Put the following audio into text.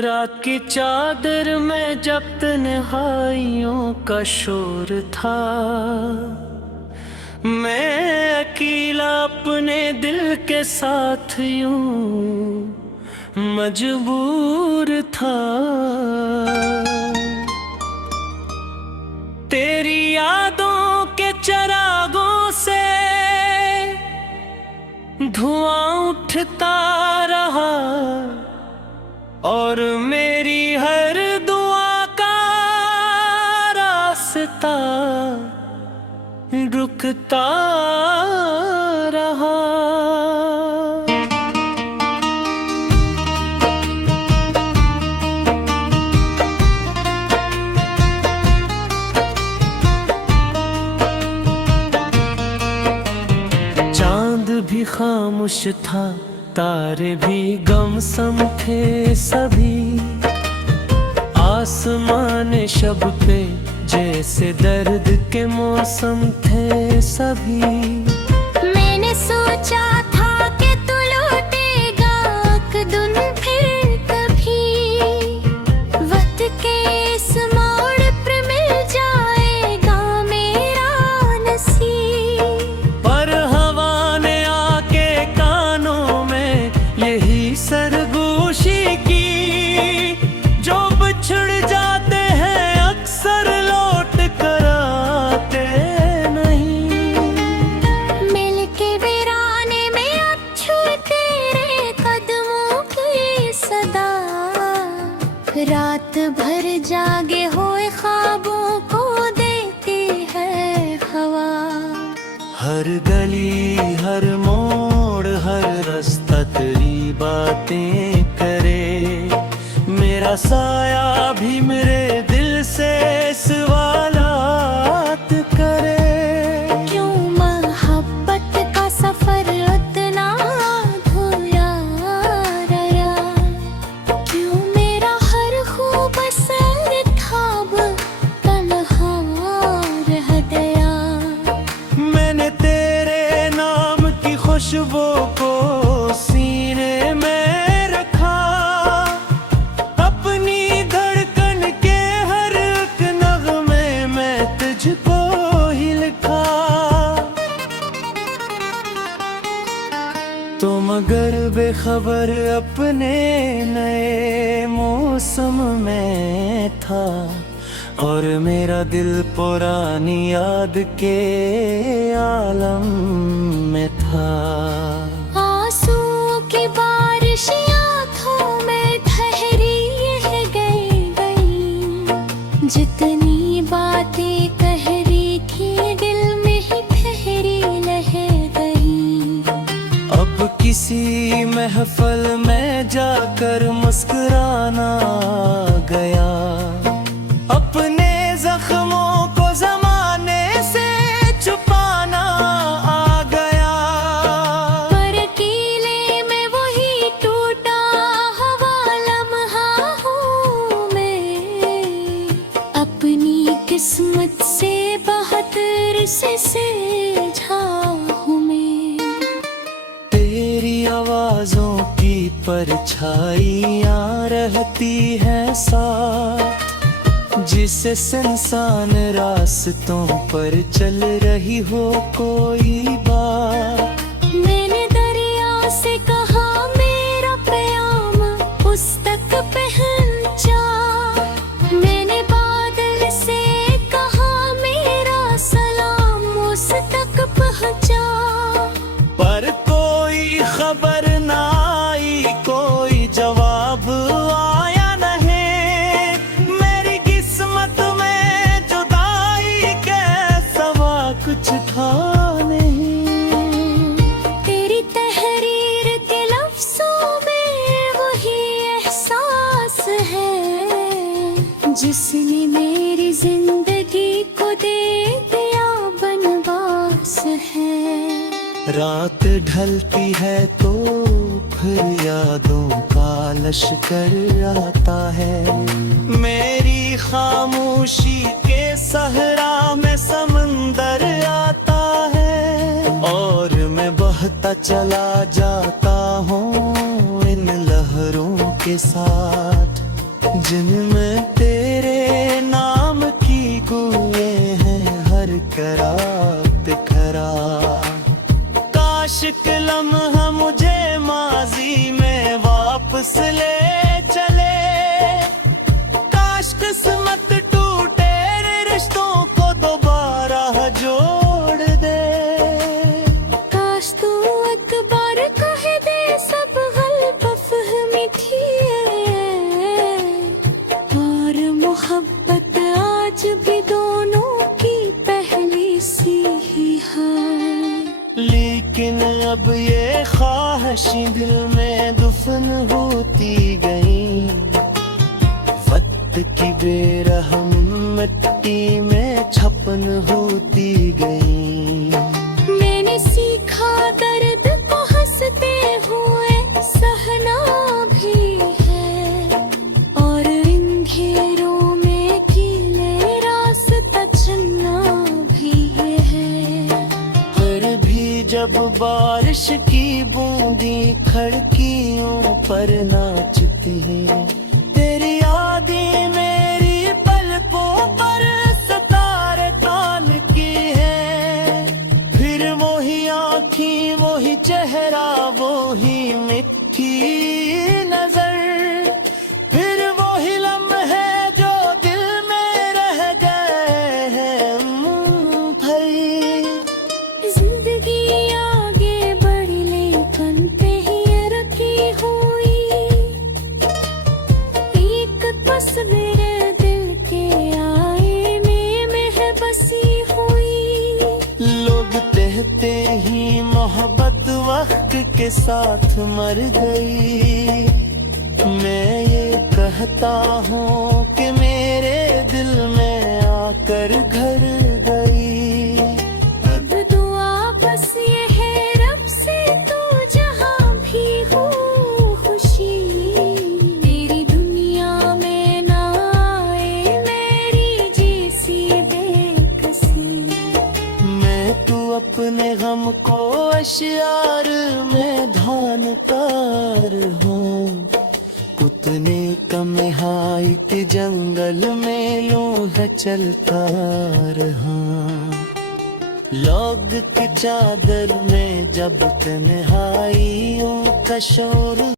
रात की चादर में जब तन्हाइयों का शोर था, मैं अकेला अपने दिल के साथ यूं मजबूर था। तेरी यादों के चिरागों से धुआं उठता रहा और मेरी हर दुआ का रास्ता रुकता रहा। चांद भी खामोश था, तारे भी गमसम थे सभी, आसमान शब पे जैसे दर्द के मौसम थे सभी। मैंने सोचा था कि तू लौटेगा एक दिन फिर कभी, वक्त के इस मोड़ पर मिल जाएगा मेरा नसीब। पर हवा ने आके कानों में यही सरगोशी की, जो बिछड़ जाते हैं अक्सर लौट कर आते नहीं। मिल के वीराने में अब छूए तेरे कदमों की सदा, रात भर जागे हुए ख्वाबों को देती है हवा। हर गली हर मोड़ हर रास्ता तेरी बातें करे, मेरा साया भी मेरे दिल से सवालात करे। क्यों मोहब्बत का सफर उतना अधूरा रहा, क्यों मेरा हर खूब असर ख्वाब तन्हा रह गया। मैंने तेरे नाम की खुशबू को सीने में रखा, अपनी धड़कन के हर एक नगमे में तुझको ही लिखा। तो मगर बेखबर अपने नए मौसम में था, और मेरा दिल पुरानी याद के आलम में था। आंसुओं की बारिश आँखों में ठहरी यह गई, जितनी बातें कह रही थी दिल में ही ठहरी रह गई। अब किसी महफिल में जाकर मुस्कुराना गया, अपने जख्मों को जमाने से छुपाना आ गया। पर कीले में वही टूटा हवा लम्हा हूँ मैं, अपनी किस्मत से बहतर से हूँ मैं। तेरी आवाजों की परछाइयाँ रहती हैं साथ, जिसे इंसान रास्तों पर चल रही हो कोई बात। मैंने दरिया से कहा मेरा प्याम उस तक पहुंचा, मैंने बादल से कहा मेरा सलाम उस तक पहुंचा। पर कोई खबर ना आई, कोई जवाब आया नहीं। मेरी किस्मत में जुदाई के सवा कुछ था नहीं। तेरी तहरीर के लफ्जों में वही एहसास है, जिसने मेरी जिंदगी को दे दिया बनवास है। रात ढलती है तो फिर यादों का लश्कर आता है। मेरी खामोशी के सहरा में समंदर आता है, और मैं बहता चला जाता हूँ इन लहरों के साथ, जिनमें तेरे नाम की गूंजे हैं हर करात खरा। काश के लम्हा मुझे माजी में वापस ले चले, काश किस्मत टूटे रिश्तों को दोबारा जोड़ दे। काश तू एक बार कह दे सब गल्ब फहमी थी और मोहब्बत आज भी दोनों की पहली सी ही है। लेकिन अब ये ख्वाहिशें दिल में दफन होती गई, वक्त की बेरहम मिट्टी में छपन होती गई। मैंने सीखा दर्द को हंसते हुए सहना भी है, और इन घेरों में कीले रास्ता चलना भी है। फिर भी जब बारिश की बूंदी खिड़कियों पर नाचती है, तेरी यादें मेरी पलकों पर सितारे तान की है। फिर वही आँखें वही चेहरा वही मिठी नजर, फिर वही लम्हे जो दिल में रह गए हैं मुंहफर। जिंदगी आगे बढ़ी लेकिन पे ही रुकी हुई, एक तस्वीर दिल के आईने में है बसी हुई। लोग कहते ही मोहब्बत वक्त के साथ मर गई, मैं ये कहता हूँ कि मेरे दिल में आकर घर गई। अब दुआ बस ये है रब से तू जहाँ भी हो खुशी, तेरी दुनिया में ना आए मेरी जैसी बेकसी। मैं तू अपने गम को अशियार में ढानकार हूँ, उतने कम हाई के जंगल में लूँ है चलता रहा। लोग की चादर में जब तन्हाइयों का शोर